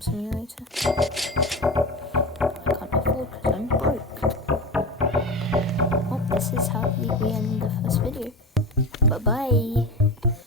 Farm Simulator. I can't afford because I'm broke. Well, this is how we end the first video. Bye bye.